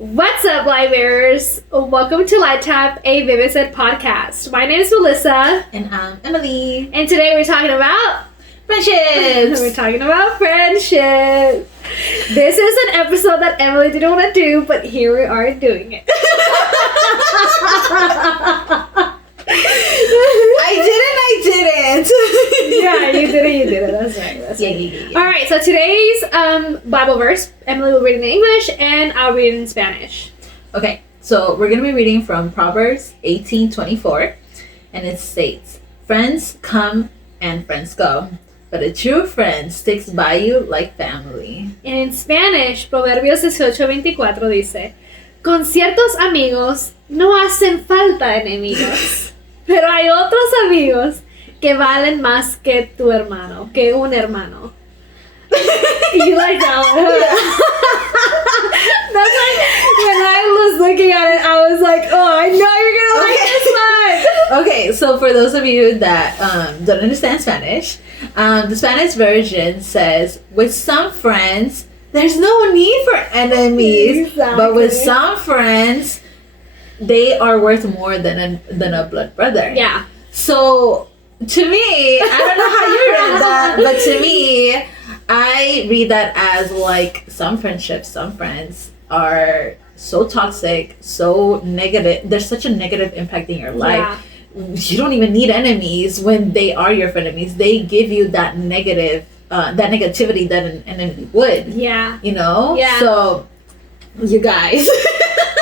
What's up, light bearers? Welcome to Light Tap, a Vivid Said podcast. My name is Melissa. And I'm Emily. And today we're talking about Friendships! we're talking about friendship. This is an episode that Emily didn't want to do, but here we are doing it. I didn't. Yeah, you did it. That's right. Yeah. All right, so today's Bible verse, Emily will read it in English and I'll read it in Spanish. Okay, so we're going to be reading from Proverbs 18:24, and it states, "Friends come and friends go, but a true friend sticks by you like family." And in Spanish, Proverbios 18:24 dice, "Con ciertos amigos no hacen falta enemigos, pero hay otros amigos que valen más que tu hermano, que un hermano." You like that one? That's like, when I was looking at it, I was like, oh, I know you're gonna like this one. Okay, so for those of you that don't understand Spanish, the Spanish version says, "With some friends, there's no need for enemies, Exactly. but with some friends, they are worth more than a blood brother." Yeah. So to me, I don't know how you read that, but to me, I read that as like some friendships, some friends are so toxic, so negative. There's such a negative impact in your life. Yeah. You don't even need enemies when they are your frenemies. They give you that negative, that negativity that an enemy would. Yeah. You know? Yeah. So, you guys.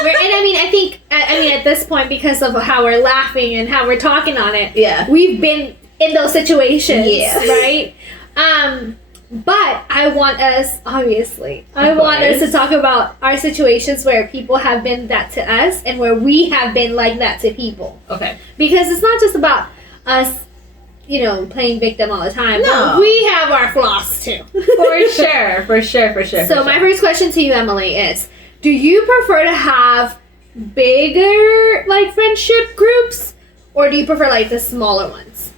And I mean, I think, at this point, because of how we're laughing and how we're talking on it, Yeah. we've been in those situations, Yeah. right? But I want us, obviously, I Of want us course. to talk about our situations where people have been that to us and where we have been like that to people. Okay. Because it's not just about us, playing victim all the time. No. But we have our flaws too. For sure. So my first question to you, Emily, is: do you prefer to have bigger friendship groups, or do you prefer the smaller ones?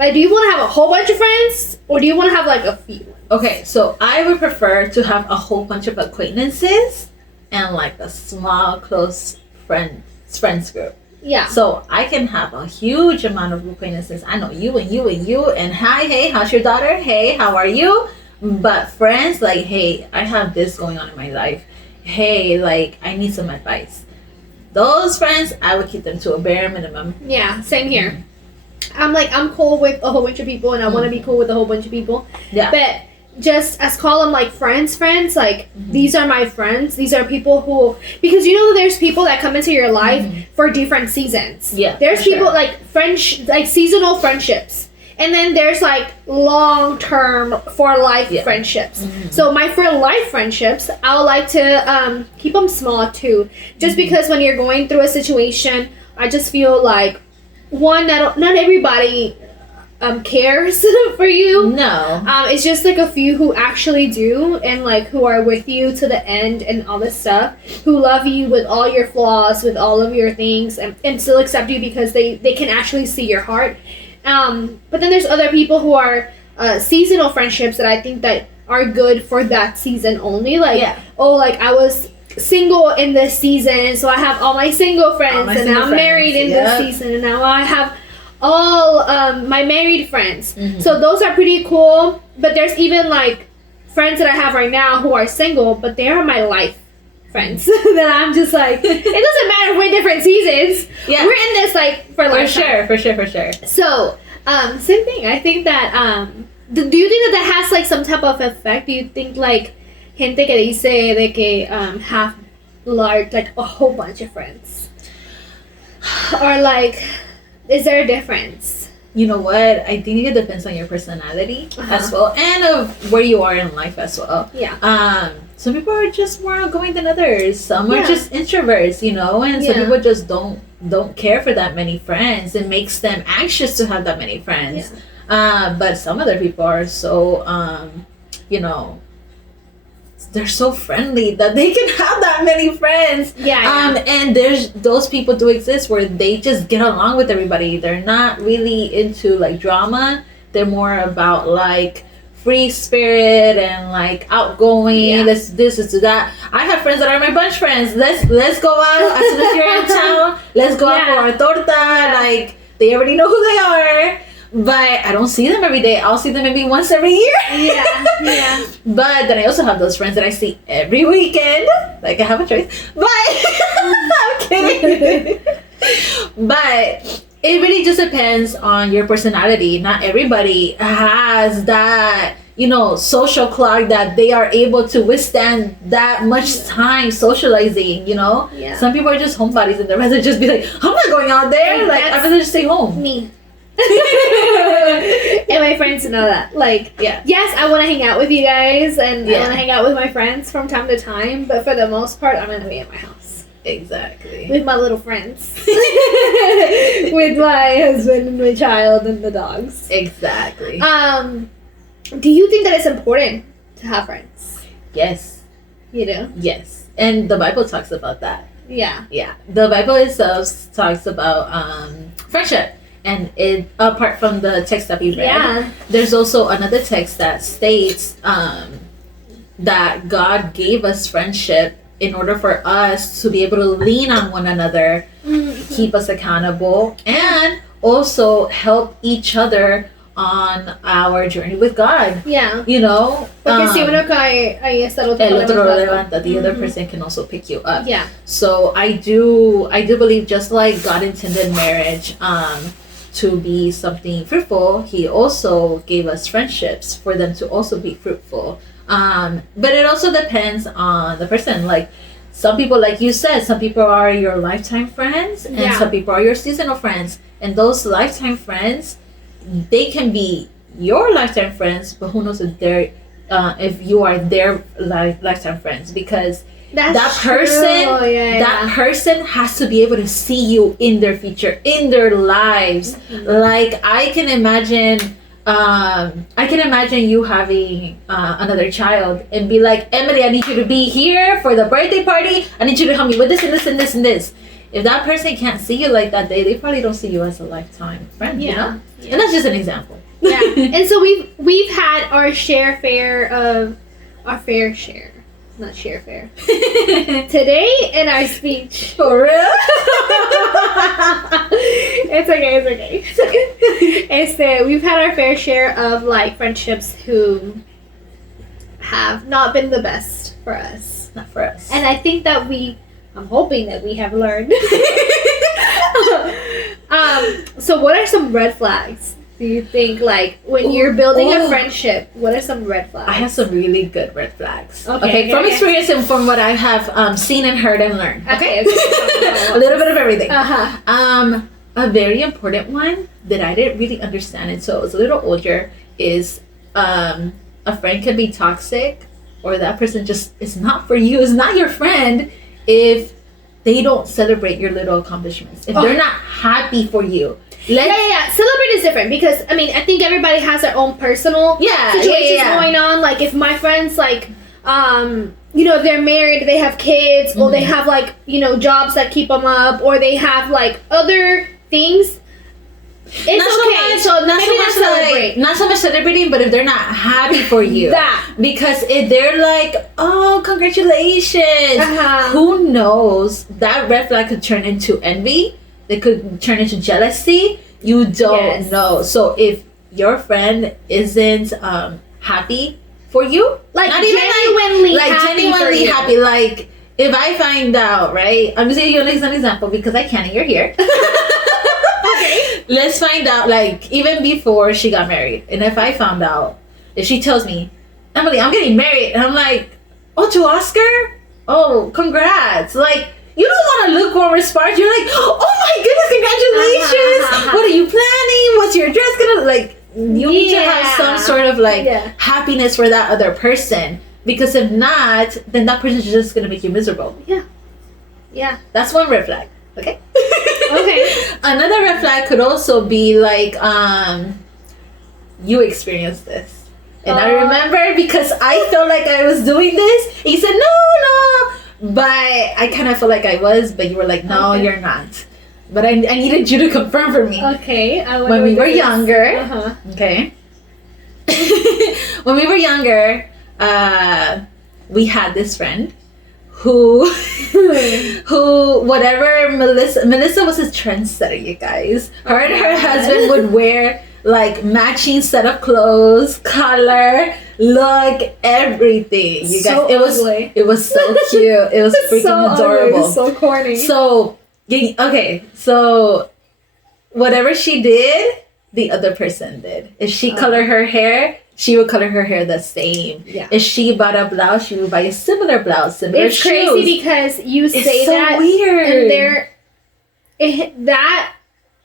Do you want to have a whole bunch of friends, or do you want to have a few ones? Okay, so I would prefer to have a whole bunch of acquaintances and a small, close friends group. Yeah. So I can have a huge amount of acquaintances. I know you and you and you, and hi, hey, how's your daughter? Hey, how are you? But friends, hey, I have this going on in my life. Hey, I need some advice. Those friends, I would keep them to a bare minimum. Yeah, same here. I'm cool with a whole bunch of people, and I want to be cool with a whole bunch of people. Yeah. But just as call them friends, these are my friends. These are people who, because that there's people that come into your life for different seasons. Yeah. There's for people sure. seasonal friendships. And then there's long-term for life friendships. Mm-hmm. So my for life friendships, I would like to keep them small too. Just because when you're going through a situation, I just feel one, not everybody cares for you. No. It's just a few who actually do, and who are with you to the end and all this stuff, who love you with all your flaws, with all of your things, and still accept you because they can actually see your heart. But then there's other people who are seasonal friendships that I think that are good for that season only. I was single in this season, so I have all my single friends, and now I'm married in this season, and now I have all my married friends. Mm-hmm. So those are pretty cool. But there's even friends that I have right now who are single, but they are my life friends. That I'm just it doesn't matter if we're different seasons. Yeah. We're in this for life. For sure. So same thing. I think that do you think that has some type of effect? Do you think gente que dice de que have large a whole bunch of friends, or is there a difference? You know what? I think it depends on your personality as well, and of where you are in life as well. Yeah. Some people are just more outgoing than others. Some are just introverts, and some people just don't care for that many friends. It makes them anxious to have that many friends. Yeah. But some other people are so, they're so friendly that they can have that many friends. Yeah. And there's those people do exist where they just get along with everybody. They're not really into drama. They're more about free spirit and like outgoing. Yeah. Let's let's do that. I have friends that are my bunch friends. Let's go out as soon as you're in town. Let's go out for our torta. Like they already know who they are. But I don't see them every day. I'll see them maybe once every year. Yeah. But then I also have those friends that I see every weekend. Like I have a choice. But I'm kidding. But it really just depends on your personality. Not everybody has that, social clock that they are able to withstand that much time socializing, Yeah. Some people are just homebodies and they'd rather just be like, I'm not going out there. Like, I'd rather just stay home. Me. And my friends know that. Like, yes, I want to hang out with you guys and I want to hang out with my friends from time to time, but for the most part, I'm going to be at my house. Exactly. With my little friends. With my husband and my child and the dogs. Exactly. Do you think that it's important to have friends? Yes. You do? Yes. And the Bible talks about that. Yeah. Yeah. The Bible itself talks about friendship. And it, apart from the text that we read, there's also another text that states that God gave us friendship in order for us to be able to lean on one another, keep us accountable, and also help each other on our journey with God. Yeah. Porque si uno cae, ahí está el otro lo levanta. The other person can also pick you up. Yeah. So I do believe just like God intended marriage to be something fruitful, He also gave us friendships for them to also be fruitful. But it also depends on the person. Like some people, like you said, some people are your lifetime friends and some people are your seasonal friends. And those lifetime friends, they can be your lifetime friends, but who knows if you are their lifetime friends, because that person has to be able to see you in their future, in their lives. Like I can imagine you having another child and be like, Emily, I need you to be here for the birthday party. I need you to help me with this and this and this and this. If that person can't see you like that, they probably don't see you as a lifetime friend. And that's just an example. And so we've had our fair share. Not share fair. Today in our speech. For real? It's okay. We've had our fair share of like friendships who have not been the best for us. Not for us. And I think that I'm hoping that we have learned. So what are some red flags? Do you think, like, when you're building a friendship, what are some red flags? I have some really good red flags. Okay, from experience and from what I have seen and heard and learned. Okay. A little bit of everything. A very important one that I didn't really understand until I was a little older is a friend can be toxic, or that person just is not for you, is not your friend, if they don't celebrate your little accomplishments. If they're not happy for you. Celebrate is different because I think everybody has their own personal situations going on. Like if my friends like if they're married, they have kids, or they have like jobs that keep them up, or they have like other things. It's not so much celebrating, but if they're not happy for you, because if they're like, oh, congratulations, who knows, that red flag could turn into envy. They could turn into jealousy. You don't know. So if your friend isn't happy for you, like not genuinely happy, like if I find out, right? I'm just gonna give you an example because I can and you're here. Okay. Let's find out, like even before she got married, and if I found out, if she tells me, Emily, I'm getting married, and I'm like, oh, to Oscar? Oh, congrats! Like. You don't want to look warm or spark. You're like, oh my goodness, congratulations. What are you planning? What's your dress gonna like? You need to have some sort of like happiness for that other person. Because if not, then that person is just gonna make you miserable. Yeah. That's one red flag. Okay. Okay. Another red flag could also be like, you experienced this. And I remember because I felt like I was doing this. He said, no. But I kind of felt like I was, but you were like, no, you're not. But I needed you to confirm for me. Okay. When we were younger, okay, when we were younger, we had this friend who whatever Melissa was a trendsetter, you guys. Her and her husband would wear like matching set of clothes, color, look, everything. You guys, So ugly. it was so cute. It was freaking so adorable. Ugly, so corny. So okay, so whatever she did, the other person did. If she colored her hair, she would color her hair the same. Yeah. If she bought a blouse, she would buy a similar blouse, similar it's shoes. crazy because you say so that weird. and that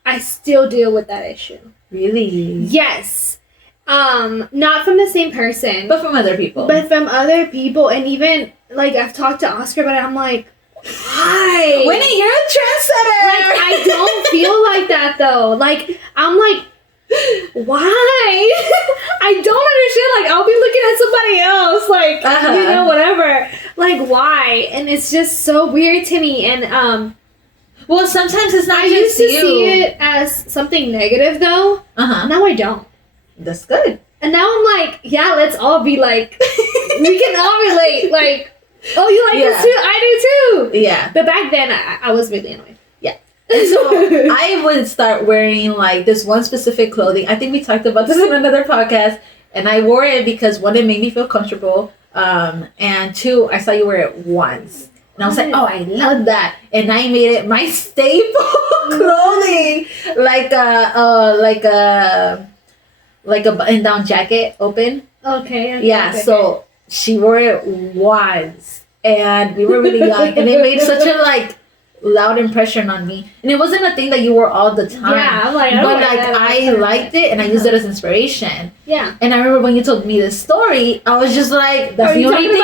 I still deal with that issue. Really? Yes. Not from the same person, But from other people. but from other people, and even like I've talked to Oscar about it. I'm like, why? Winnie, you're a trendsetter. Like I don't feel like that though. Like I'm like, why? I don't understand. Like I'll be looking at somebody else, like you know, whatever. Like why? And it's just so weird to me. And well, sometimes it's not I just used to you. see it as something negative though. Now I don't. That's good. And now I'm like, yeah, let's all be like, we can all relate. Like, oh, you like this too? I do too. Yeah. But back then, I was really annoyed. Yeah. And so I would start wearing like this one specific clothing. I think we talked about this in another podcast. And I wore it because one, it made me feel comfortable. And two, I saw you wear it once. And I was like, oh, I love that. And I made it my staple clothing. Like a button-down jacket, open. Okay. Yeah, so she wore it once. And we were really young. And it made such a like loud impression on me. And it wasn't a thing that you wore all the time. Yeah, I'm like, but like I liked it and I used it as inspiration. Yeah. And I remember when you told me this story, I was just like, that's the only thing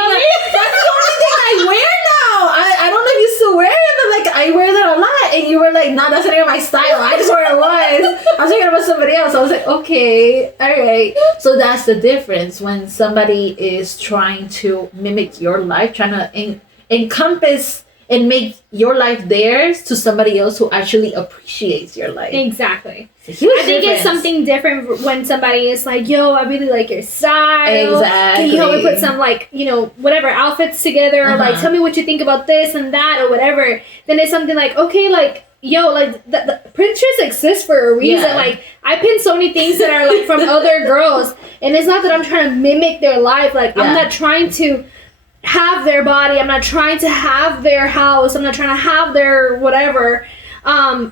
I wear now. I don't know if you still wear it, but like I wear that a lot. And you were like, nah, that's not even my style. I just wore it once. I was thinking about somebody else. I was like, okay, all right. So that's the difference when somebody is trying to mimic your life, trying to encompass and make your life theirs to somebody else who actually appreciates your life. Exactly. It's a huge I think difference. it's something different when somebody is like, yo, I really like your style. Exactly. Can you help me put some, like, you know, whatever outfits together? Or, like, tell me what you think about this and that or whatever. Then it's something like, okay, like, yo, like, the Pinterest exists for a reason. Yeah. Like, I pin so many things that are, like, from other girls. And it's not that I'm trying to mimic their life. Like, I'm not trying to have their body. I'm not trying to have their house. I'm not trying to have their whatever.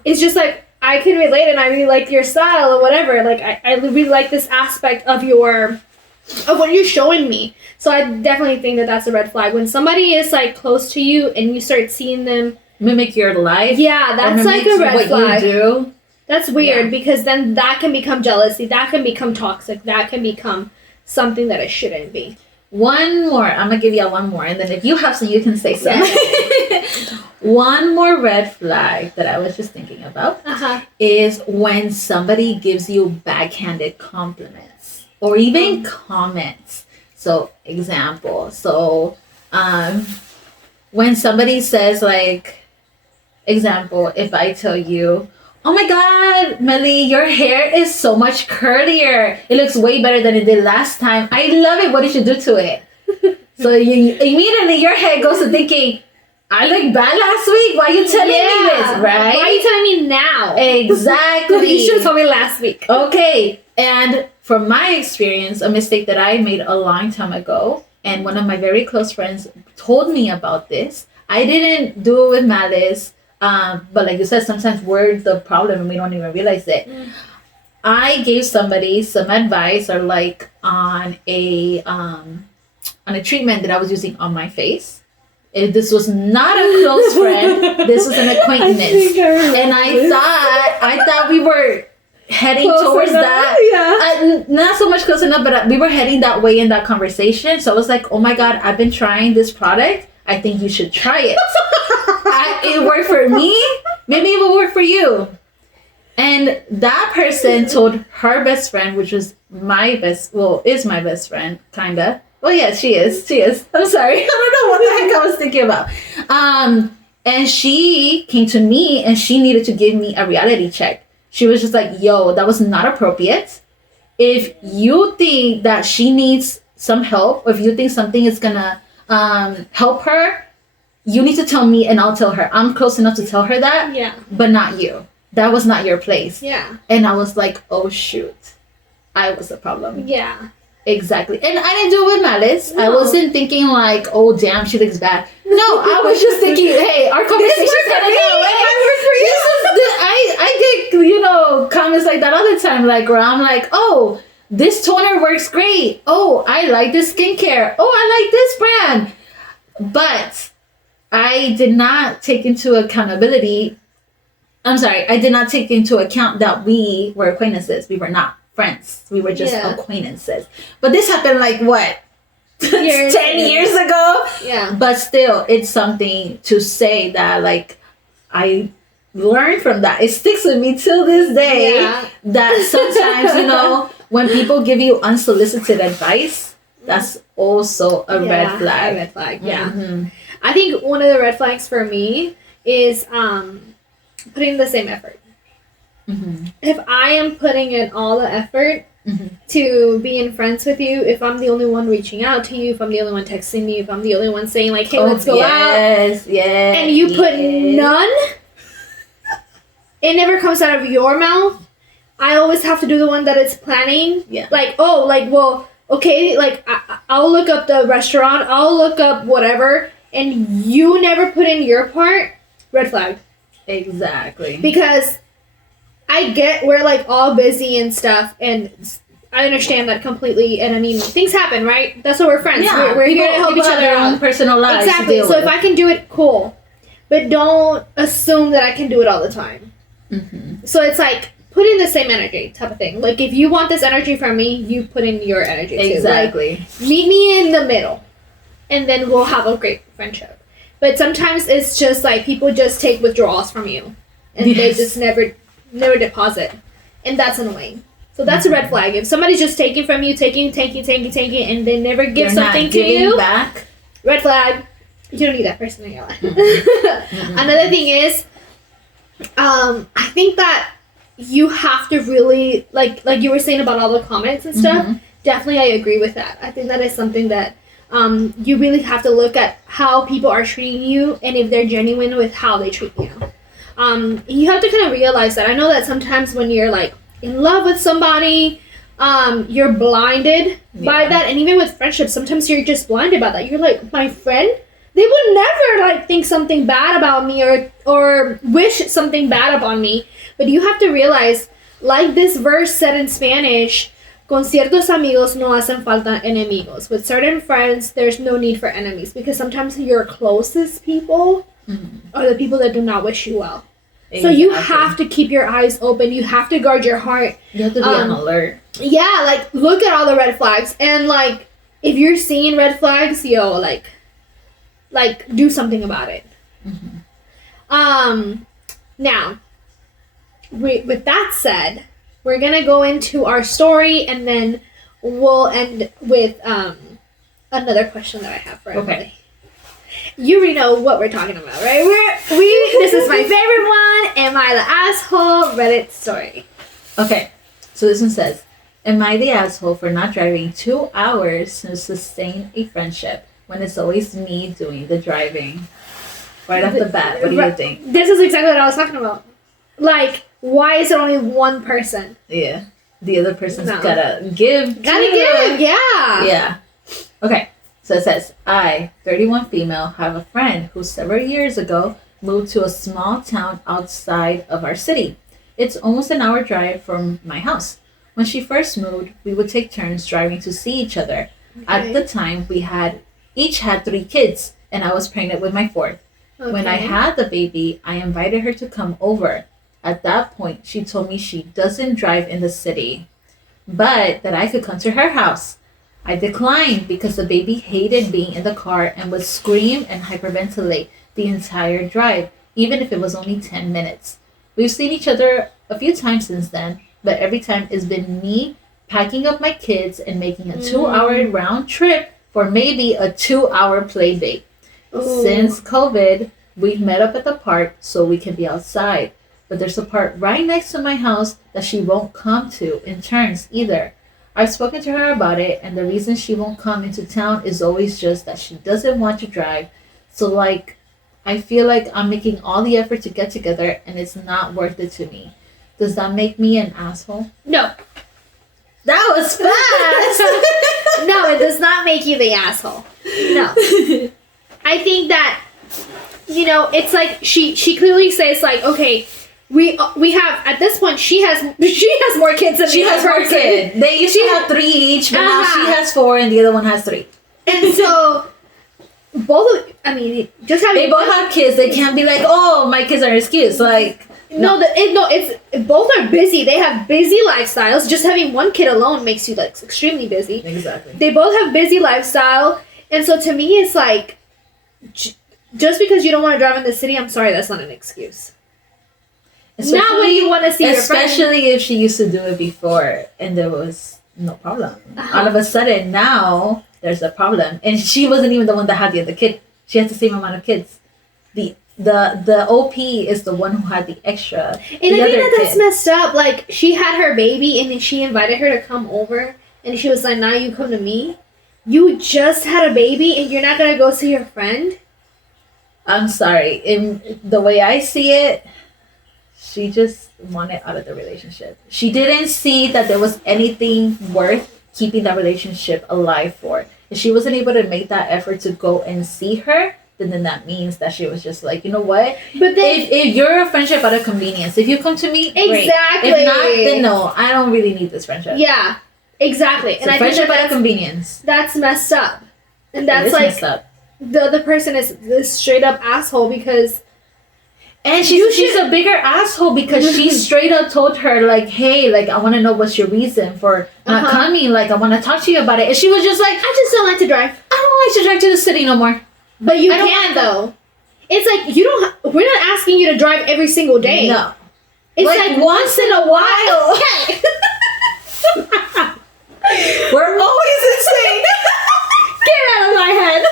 It's just like I can relate and I really like your style or whatever. Like I really like this aspect of what you're showing me. So I definitely think that that's a red flag when somebody is like close to you and you start seeing them mimic your life. Yeah, that's like a red flag. You do. That's weird because then that can become jealousy. That can become toxic. That can become something that it shouldn't be. One more. I'm going to give you one more. And then if you have some, you can say some. One more red flag that I was just thinking about is when somebody gives you backhanded compliments or even comments. So, example. So, when somebody says like, example, if I tell you, oh my God, Melly, your hair is so much curlier. It looks way better than it did last time. I love it. What did you do to it? So you immediately your head goes to thinking, I looked bad last week. Why are you telling me this, right? Why are you telling me now? Exactly. You should have told me last week. Okay. And from my experience, a mistake that I made a long time ago, and one of my very close friends told me about this. I didn't do it with malice. But like you said, sometimes we're the problem and we don't even realize it. I gave somebody some advice or like on a treatment that I was using on my face. This was not a close friend. This was an acquaintance. And I thought we were heading close towards enough, that. Not so much close enough, but we were heading that way in that conversation. So I was like, oh my God, I've been trying this product. I think you should try it. It worked for me. Maybe it will work for you. And that person told her best friend, which was is my best friend, kinda. Well, yeah, she is. I'm sorry. I don't know what the heck I was thinking about. And she came to me and she needed to give me a reality check. She was just like, yo, that was not appropriate. If you think that she needs some help, or if you think something is gonna help her, you need to tell me and I'll tell her. I'm close enough to tell her that, Yeah. but not you. That was not your place. Yeah. And I was like, oh shoot, I was the problem. Yeah. Exactly. And I didn't do it with malice. I No. wasn't thinking like, oh damn, she looks bad. No, I was just thinking, hey, our conversation's gonna go away. I get, comments like that all the time, like where I'm like, oh, this toner works great. Oh, I like this skincare. Oh, I like this brand. But I did not take into accountability. I'm sorry, I did not take into account that we were acquaintances. We were not friends. We were just acquaintances. But this happened like what? 10 years ago? Yeah. But still, it's something to say that like I learned from that. It sticks with me till this day that sometimes, when people give you unsolicited advice, that's also a red flag. A red flag, yeah. Mm-hmm. I think one of the red flags for me is putting the same effort. Mm-hmm. If I am putting in all the effort to being friends with you, if I'm the only one reaching out to you, if I'm the only one texting you, if I'm the only one saying like, hey, let's go out, and you put none, it never comes out of your mouth. I always have to do the one that is planning. Yeah. Like, oh, like, well, okay, like, I'll look up the restaurant, I'll look up whatever, and you never put in your part, red flag. Exactly. Because I get we're, like, all busy and stuff, and I understand that completely, and I mean, things happen, right? That's why we're friends. Yeah, we're here to help each other their own out. personal lives. Exactly. So if I can do it, cool. But don't assume that I can do it all the time. Mm-hmm. So it's like, put in the same energy type of thing. Like, if you want this energy from me, you put in your energy too. Exactly. Like, meet me in the middle, and then we'll have a great friendship. But sometimes it's just like people just take withdrawals from you, and they just never deposit, and that's annoying. So that's a red flag. If somebody's just taking from you, taking, and they never give something to you, back. Red flag. You don't need that person in your life. Mm-hmm. Another thing is, I think that you have to really, like you were saying about all the comments and stuff, definitely I agree with that. I think that is something that you really have to look at how people are treating you and if they're genuine with how they treat you. You have to kind of realize that. I know that sometimes when you're like in love with somebody, you're blinded by that. And even with friendships, sometimes you're just blinded by that. You're like, my friend? They would never like think something bad about me or wish something bad upon me. But you have to realize, like this verse said in Spanish, con ciertos amigos no hacen falta enemigos. With certain friends, there's no need for enemies. Because sometimes your closest people are the people that do not wish you well. Exactly. So you have to keep your eyes open. You have to guard your heart. You have to be on alert. Yeah, like look at all the red flags. And like, if you're seeing red flags, like do something about it. Now, with that said, we're gonna go into our story, and then we'll end with another question that I have for everybody. You already know what we're talking about, right? This is my favorite one. Am I the asshole? Reddit story. Okay, so this one says, am I the asshole for not driving 2 hours to sustain a friendship when it's always me doing the driving? Right off the bat, what do you think? This is exactly what I was talking about. Like, why is it only one person? Yeah. The other person's gotta give. Yeah. Yeah. Okay. So it says, I, 31 female, have a friend who several years ago moved to a small town outside of our city. It's almost an hour drive from my house. When she first moved, we would take turns driving to see each other. Okay. At the time, we each had 3 kids, and I was pregnant with my 4th. Okay. When I had the baby, I invited her to come over. At that point, she told me she doesn't drive in the city, but that I could come to her house. I declined because the baby hated being in the car and would scream and hyperventilate the entire drive, even if it was only 10 minutes. We've seen each other a few times since then, but every time it's been me packing up my kids and making a 2-hour round trip for maybe a 2-hour play date. Ooh. Since COVID, we've met up at the park so we can be outside. But there's a park right next to my house that she won't come to in turns either. I've spoken to her about it, and the reason she won't come into town is always just that she doesn't want to drive. So, like, I feel like I'm making all the effort to get together, and it's not worth it to me. Does that make me an asshole? No. That was fast! No, it does not make you the asshole. No. I think that, you know, it's like she clearly says, like, okay, we have, at this point, she has more kids than She the has other more person. kids. They used to have 3 each, but now she has 4 and the other one has 3. And so, just having... They both have kids. They can't be like, oh, my kids are an excuse. Like... it's both are busy. They have busy lifestyles. Just having one kid alone makes you, like, extremely busy. Exactly. They both have busy lifestyle. And so, to me, it's like, just because you don't want to drive in the city, I'm sorry, that's not an excuse. Not when you want to see your friend. Especially if she used to do it before and there was no problem. All of a sudden, now there's a problem. And she wasn't even the one that had the other kid. She has the same amount of kids. The OP is the one who had the extra. And I think that's messed up. Like, she had her baby and then she invited her to come over. And she was like, now you come to me? You just had a baby and you're not going to go see your friend? I'm sorry. In the way I see it, she just wanted out of the relationship. She didn't see that there was anything worth keeping that relationship alive for. If she wasn't able to make that effort to go and see her, then that means that she was just like, you know what? But then, if you're a friendship out of convenience, if you come to me, exactly. Great. If not, then no, I don't really need this friendship. Yeah, exactly. So and friendship out of convenience. That's messed up. And that's like, messed up. The other person is this straight up asshole because... And she's a bigger asshole because she straight up told her, like, hey, like, I want to know what's your reason for not coming. Like, I want to talk to you about it. And she was just like, I just don't like to drive. I don't like to drive to the city no more. But you can, though. It's like, we're not asking you to drive every single day. No. It's like once in a while. We're always insane. Get out of my head.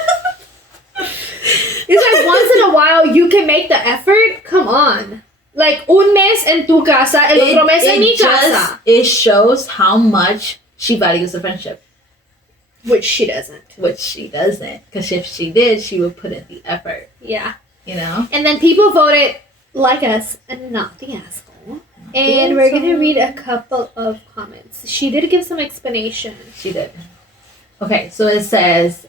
It's like once in a while you can make the effort. Come on. Like, un mes en tu casa, el otro mes en mi casa. It shows how much she values the friendship. Which she doesn't. Because if she did, she would put in the effort. Yeah. You know? And then people voted like us and not the asshole. And we're going to read a couple of comments. She did give some explanation. She did. Okay, so it says,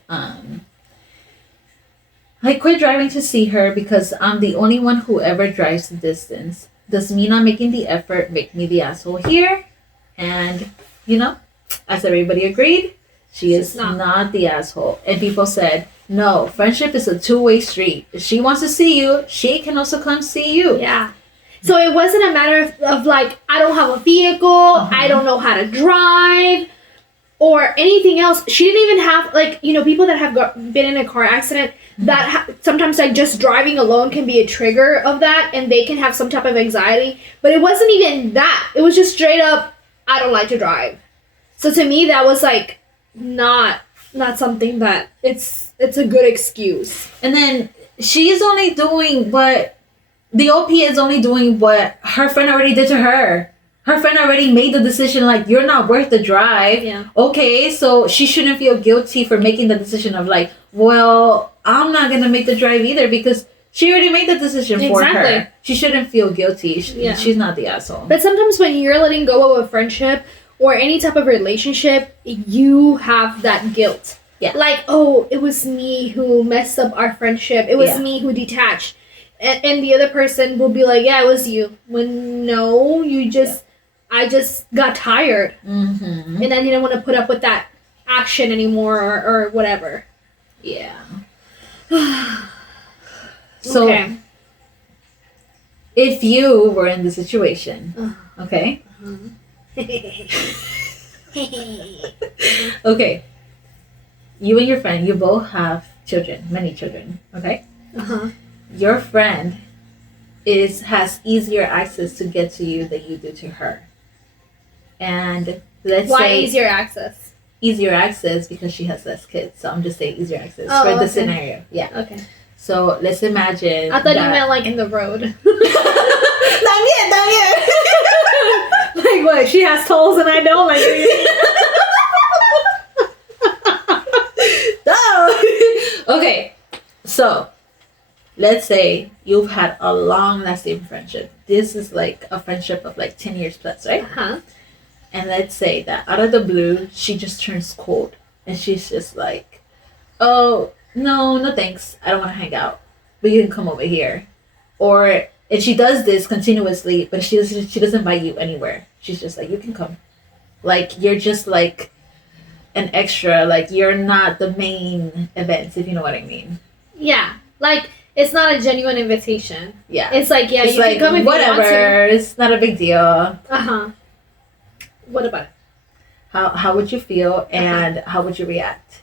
I quit driving to see her because I'm the only one who ever drives the distance. Does me not making the effort make me the asshole here? And, you know, as everybody agreed, she's not the asshole. And people said, no, friendship is a two-way street. If she wants to see you, she can also come see you. Yeah. So it wasn't a matter of like, I don't have a vehicle, I don't know how to drive, or anything else. She didn't even have, like, you know, people that have been in a car accident, that sometimes, like, just driving alone can be a trigger of that, and they can have some type of anxiety. But it wasn't even that. It was just straight up, I don't like to drive. So to me, that was, like, not something that, it's a good excuse. And then she's only doing what, the OP is only doing what her friend already did to her. Her friend already made the decision, like, you're not worth the drive. Yeah. Okay, so she shouldn't feel guilty for making the decision of, like, well, I'm not going to make the drive either because she already made the decision for her. She shouldn't feel guilty. She's not the asshole. But sometimes when you're letting go of a friendship or any type of relationship, you have that guilt. Yeah. Like, oh, it was me who messed up our friendship. It was me who detached. And the other person will be like, yeah, it was you. When no, you just... I just got tired. Mm-hmm. And I didn't want to put up with that action anymore or whatever. Yeah. So, okay. If you were in the situation, okay? Okay. You and your friend, you both have children, many children, okay? Your friend has easier access to get to you than you do to her. And let's say... Why easier access? Easier access because she has less kids. So I'm just saying easier access for the scenario. Yeah. Okay. So let's imagine... I thought you meant like in the road. También. Like what? She has tolls and I don't? Like... Okay, so let's say you've had a long lasting friendship. This is like a friendship of like 10 years plus, right? Uh-huh. And let's say that out of the blue, she just turns cold. And she's just like, oh, no thanks. I don't want to hang out. But you can come over here. Or, and she does this continuously, but she doesn't invite you anywhere. She's just like, you can come. Like, you're just like an extra. Like, you're not the main event, if you know what I mean. Yeah. Like, it's not a genuine invitation. Yeah. It's like, yeah, it's you like, can come if whatever. you want It's not a big deal. to. Uh-huh. What about it? How would you feel and how would you react?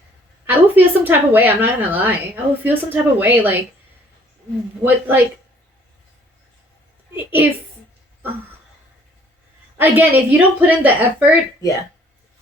I would feel some type of way. I'm not gonna lie. I would feel some type of way. Like, what? Like, if again, if you don't put in the effort, Yeah.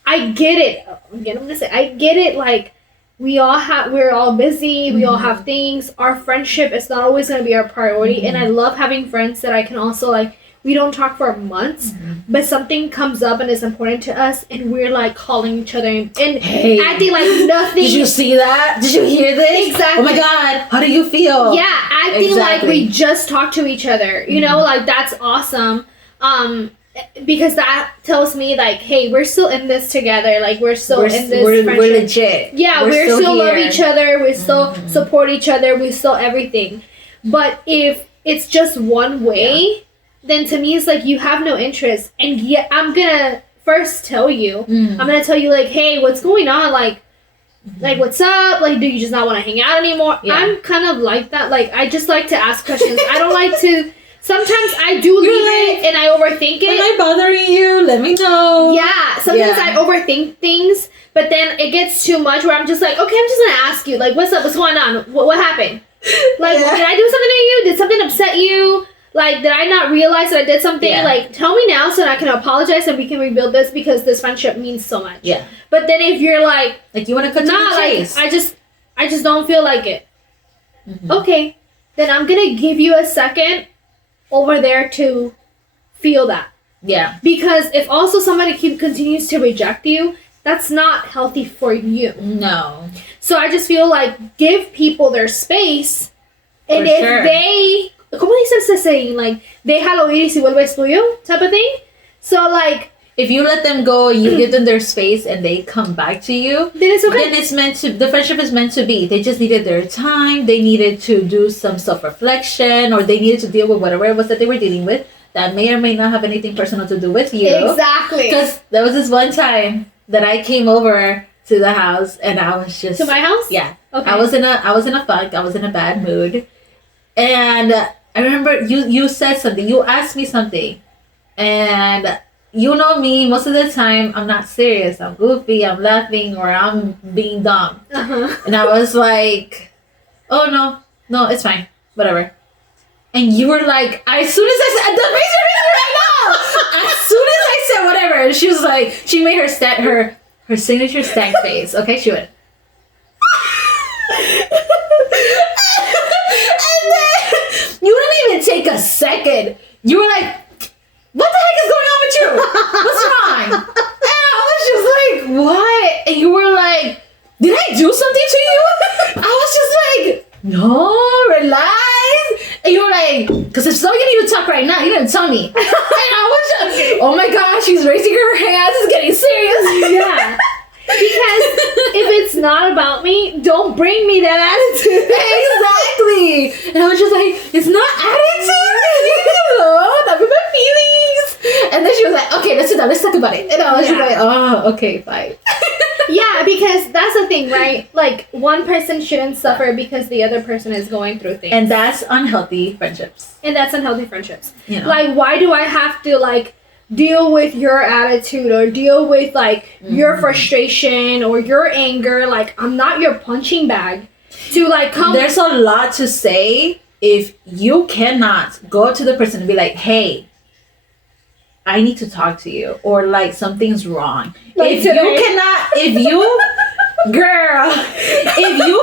I get it. Again, I'm gonna say I get it. Like, we're all busy. We all have things. Our friendship is not always gonna be our priority. And I love having friends that I can also like. We don't talk for months, but something comes up and is important to us, and we're like calling each other and acting like nothing. Did you see that? Did you hear this? Exactly. Oh my God, how do you feel? Yeah, acting like we just talked to each other. You know, like that's awesome. Because that tells me like, hey, we're still in this together. Like we're still in this friendship. We're legit. Yeah, we still love each other. We still support each other. We still everything. But if it's just one way, then to me it's like you have no interest. And yeah, I'm gonna first tell you. I'm gonna tell you like, hey, what's going on? Like what's up? Like, do you just not want to hang out anymore? Yeah. I'm kind of like that. Like, I just like to ask questions. I don't like to. Sometimes I do leave it and I overthink it. Am I bothering you? Let me know. Yeah, sometimes I overthink things, but then it gets too much where I'm just like, okay, I'm just gonna ask you, like, what's up? What's going on? What happened? Like, did I do something to you? Did something upset you? Like, did I not realize that I did something? Yeah. Like, tell me now so that I can apologize and we can rebuild this because this friendship means so much. Yeah. But then if you're like you want to cut to the chase. Like, I just don't feel like it. Okay, then I'm gonna give you a second over there to feel that. Yeah. Because if also somebody continues to reject you, that's not healthy for you. No. So I just feel like give people their space, and if they, ¿cómo dice ese saying? Like, déjalo ir y si vuelve es tuyo type of thing. So like, if you let them go, you give them their space, and they come back to you, then it's okay. Then it's meant to. The friendship is meant to be. They just needed their time. They needed to do some self-reflection, or they needed to deal with whatever it was that they were dealing with. That may or may not have anything personal to do with you. Exactly. Because there was this one time that I came over to the house, and I was just to my house. Yeah. Okay. I was in a funk. I was in a bad mood, and I remember you said something. You asked me something, and. You know me, most of the time, I'm not serious. I'm goofy, I'm laughing, or I'm being dumb. And I was like, oh, no, it's fine. Whatever. And you were like, as soon as I said, the face you're making right now! As soon as I said whatever, she was like, she made her signature stank face. Okay, she went. And then, you didn't even take a second. You were like, what the heck is going on with you? What's wrong? And I was just like, what? And you were like, did I do something to you? I was just like, no, relax. And you were like, because if so, you need to talk right now. You didn't tell me. And I was just, oh my gosh, she's raising her hands. It's getting serious. Yeah. Because if it's not about me, don't bring me that attitude. Exactly. And I was just like, it's not attitude. Not with my feelings. And then she was like, okay, let's sit down. Let's talk about it. And I was just like, oh, okay, fine. Yeah, because that's the thing, right? Like, one person shouldn't suffer because the other person is going through things. And that's unhealthy friendships. And that's unhealthy friendships. You know? Like, why do I have to, like, deal with your attitude or deal with, like, your frustration or your anger? Like, I'm not your punching bag to, like, come... There's a lot to say if you cannot go up to the person and be like, hey, I need to talk to you, or like something's wrong. Like if you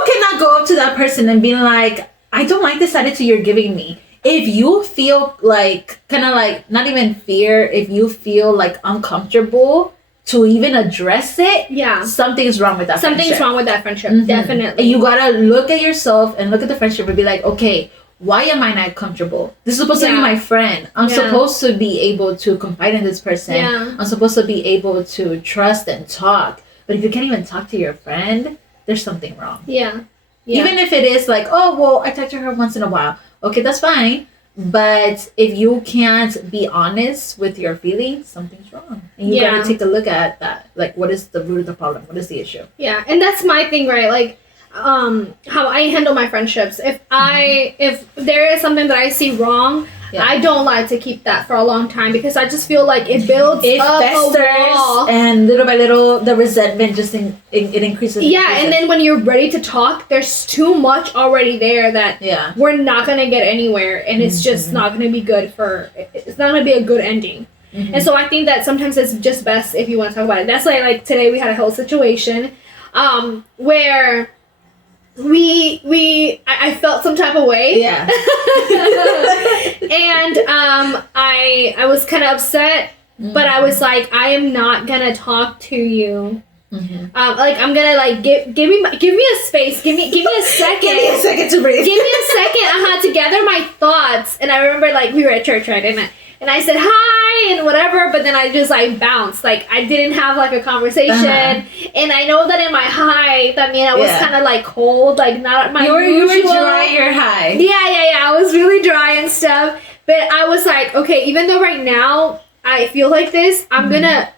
cannot go up to that person and be like, I don't like this attitude you're giving me. If you feel like, kind of like, not even fear, if you feel like uncomfortable to even address it, Yeah. something's wrong with that Something's friendship. wrong with that friendship. Mhm. Definitely. And you gotta look at yourself and look at the friendship and be like, okay, why am I not comfortable? This is supposed to be Yeah. my friend. I'm Yeah. supposed to be able to confide in this person. Yeah. I'm supposed to be able to trust and talk. But if you can't even talk to your friend, there's something wrong. Yeah. Yeah. Even if it is like, oh, well, I talk to her once in a while. Okay, that's fine. But if you can't be honest with your feelings, something's wrong. And you Yeah. gotta take a look at that. Like, what is the root of the problem? What is the issue? Yeah, and that's my thing, right? Like, how I handle my friendships. If there is something that I see wrong, Yeah. I don't like to keep that for a long time because I just feel like it builds It up a festers, wall. and little by little, the resentment just it increases. Yeah, and then when you're ready to talk, there's too much already there that yeah, we're not gonna get anywhere, and it's just not gonna be good for. It's not gonna be a good ending. And so I think that sometimes it's just best if you want to talk about it. That's like today we had a whole situation, where I felt some type of way. yeah, And I was kind of upset, but I was like, I am not gonna talk to you. Like I'm gonna like give me a space, give me a second. Give me a second to breathe. Give me a second, to gather my thoughts. And I remember like we were at church, right? And I said hi and whatever, but then I just like bounced. Like I didn't have like a conversation. And I know that in my hi, that mean I was kind of like cold, like not my usual. You were dry your high. Yeah. I was really dry and stuff. But I was like, okay, even though right now I feel like this, I'm gonna.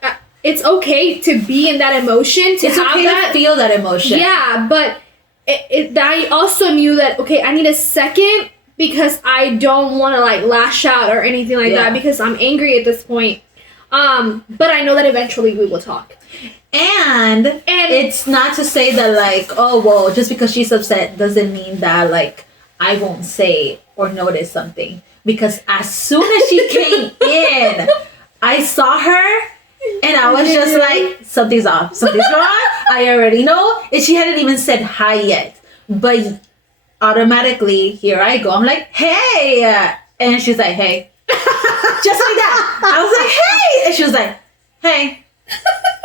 It's okay to be in that emotion. It's okay to feel that emotion. Yeah, but I also knew that okay, I need a second because I don't want to like lash out or anything like that because I'm angry at this point. But I know that eventually we will talk. And it's not to say that like, oh well, just because she's upset doesn't mean that like I won't say or notice something. Because as soon as she came in, I saw her and I was just like, something's off, something's wrong. I already know. And she hadn't even said hi yet. But automatically, here I go. I'm like, hey. And she's like, hey. Just like that. I was like, hey. And she was like, hey.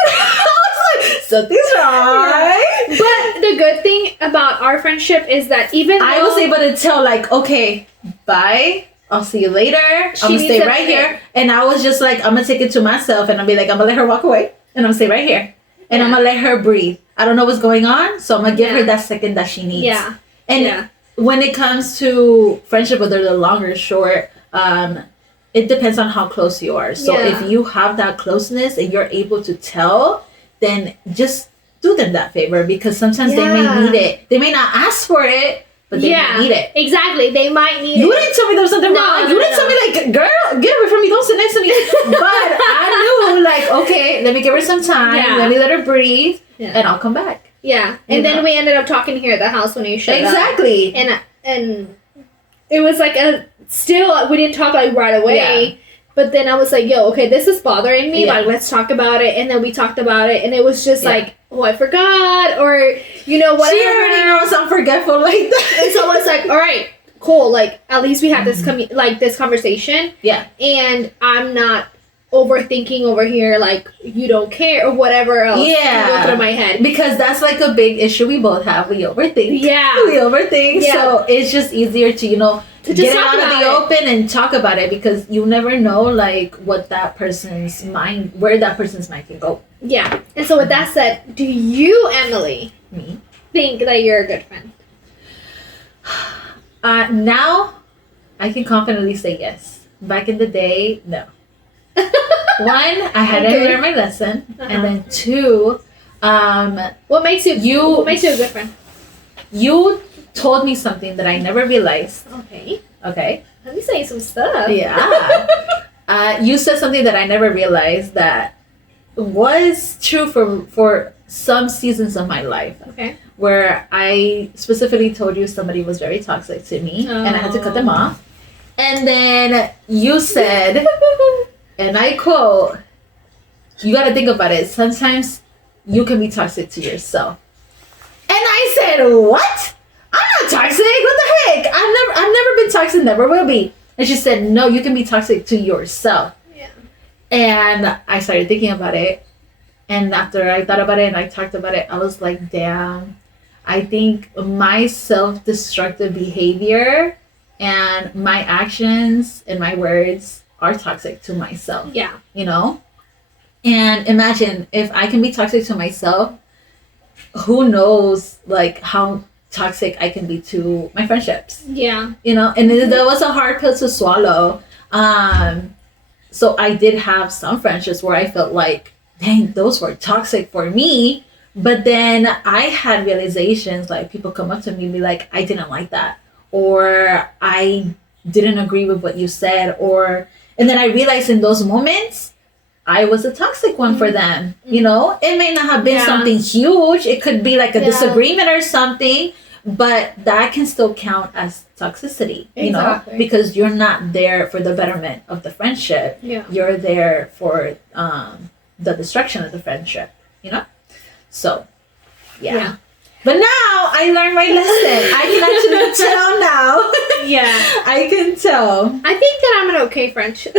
I was like, something's wrong. But the good thing about our friendship is that even though I was able to tell like, okay, bye. I'll see you later. I'm gonna stay right here. And I was just like, I'm gonna take it to myself and I'll be like, I'm gonna let her walk away and I'm gonna stay right here. And I'm gonna let her breathe. I don't know what's going on, so I'm gonna give her that second that she needs. Yeah. And when it comes to friendship, whether they're long or short, it depends on how close you are. So if you have that closeness and you're able to tell, then just do them that favor because sometimes they may need it. They may not ask for it, but they might need it. Exactly. They might need You it. didn't tell me there was something wrong. You didn't tell me like, girl, get away from me. Don't sit next to me. But I knew like, okay, let me give her some time. Yeah. Let me let her breathe, and I'll come back. Yeah. And then we ended up talking here at the house when you showed up. Exactly. And it was like still we didn't talk like right away. Yeah. But then I was like, yo, okay, this is bothering me. Yeah. Like, let's talk about it. And then we talked about it. And it was just like, oh, I forgot. Or, you know, whatever. She already knows I'm forgetful like that. And so I was like, all right, cool. Like, at least we had this this conversation. Yeah. And I'm not overthinking over here, like, you don't care or whatever else. Go through my head. Because that's like a big issue we both have. We overthink. Yeah. We overthink. Yeah. So it's just easier to, you know, to just get talk out of about the it. open and talk about it because you never know like what that person's mind, where that person's mind can go. Yeah. And so with that said, do you, Emily, Me? think that you're a good friend? Now, I can confidently say yes. Back in the day, no. One, I hadn't learned my lesson, and then two, What makes you a good friend? You told me something that I never realized. Okay. Okay. Let me say some stuff. Yeah. You said something that I never realized that was true for some seasons of my life. Okay. Where I specifically told you somebody was very toxic to me and I had to cut them off. And then you said, and I quote, you got to think about it. Sometimes you can be toxic to yourself. And I said, what? I'm not toxic. What the heck? I've never been toxic, never will be. And she said, no, you can be toxic to yourself. Yeah. And I started thinking about it. And after I thought about it and I talked about it, I was like, damn, I think my self-destructive behavior and my actions and my words are toxic to myself. Yeah. You know? And imagine if I can be toxic to myself, who knows like how toxic I can be to my friendships. Yeah. You know, and that was a hard pill to swallow. So I did have some friendships where I felt like, dang, those were toxic for me. But then I had realizations, like people come up to me and be like, I didn't like that, or I didn't agree with what you said, and then I realized in those moments I was a toxic one for them. You know, it may not have been something huge. It could be like a disagreement or something, but that can still count as toxicity, you know, because you're not there for the betterment of the friendship. Yeah. You're there for the destruction of the friendship, you know? So, yeah. But now I learned my lesson. I can actually tell now. Yeah. I can tell. I think that I'm an okay friend. Just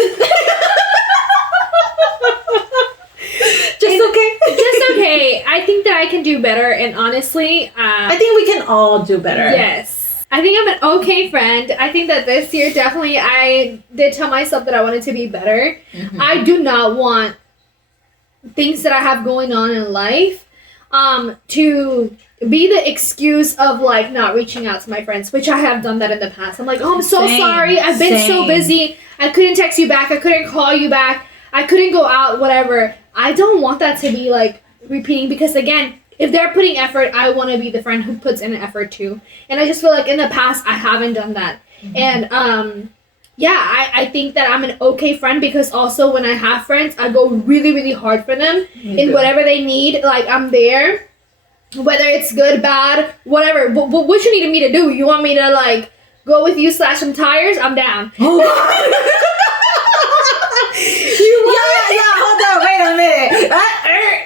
okay. Just okay. I think that I can do better, and honestly, I think we can all do better. Yes. I think I'm an okay friend. I think that this year definitely I did tell myself that I wanted to be better. Mm-hmm. I do not want things that I have going on in life to be the excuse of like not reaching out to my friends, which I have done that in the past. I'm like, oh, I'm so sorry. I've been so busy. I couldn't text you back. I couldn't call you back. I couldn't go out, whatever. I don't want that to be like repeating, because again, if they're putting effort, I want to be the friend who puts in an effort too. And I just feel like in the past, I haven't done that. Mm-hmm. And I think that I'm an okay friend, because also when I have friends, I go really, really hard for them in whatever they need. Like, I'm there, whether it's good, bad, whatever. But what you need me to do? You want me to like go with you, slash some tires? I'm down. Oh. Hold on, wait a minute.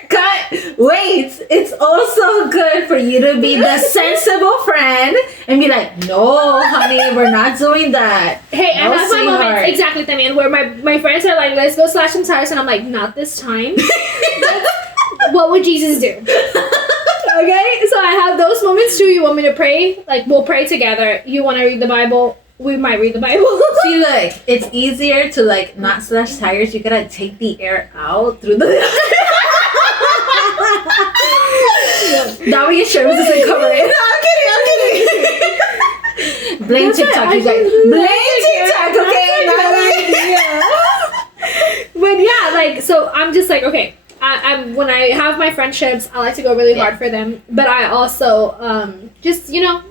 Cut. Wait, it's also good for you to be the sensible friend and be like, no, honey, we're not doing that. Hey, and that's my moment, exactly, Tammy, where my friends are like, let's go slash some tires, and I'm like, not this time. What would Jesus do? Okay, so I have those moments too. You want me to pray? Like, we'll pray together. You want to read the Bible? We might read the Bible. See, look, it's easier to like not slash tires. You gotta take the air out through the. That way your service doesn't cover it. No, I'm kidding. Blame TikTok, you guys. Blame TikTok, okay? But yeah, like, so I'm just like, okay. I'm when I have my friendships, I like to go really hard for them. But I also just, you know,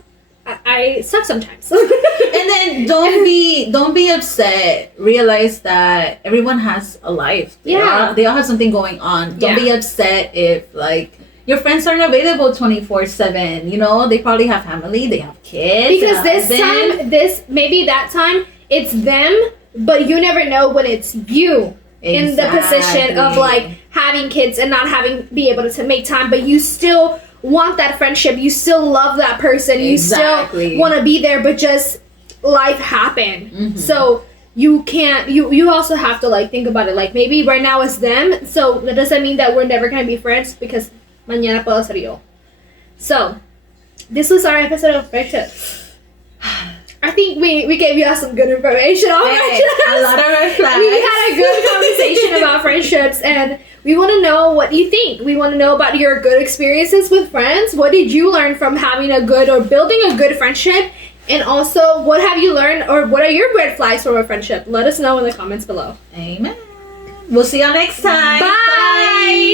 I suck sometimes. And then don't be upset. Realize that everyone has a life. They all have something going on. Don't be upset if like your friends aren't available 24/7. You know, they probably have family, they have kids. Because maybe that time it's them, but you never know when it's you. In the position of like having kids and not be able to make time, but you still want that friendship, you still love that person, you still want to be there, but just life happened. Mm-hmm. So you can't, you also have to like think about it, like maybe right now it's them, so that doesn't mean that we're never going to be friends, because mañana puedo ser yo. So this was our episode of friendships. I think we gave you some good information on friendships. A lot of red flags. We had a good conversation about friendships, and we want to know what you think. We want to know about your good experiences with friends. What did you learn from having a good or building a good friendship? And also, what have you learned, or what are your red flags from a friendship? Let us know in the comments below. Amen. We'll see y'all next time. Bye.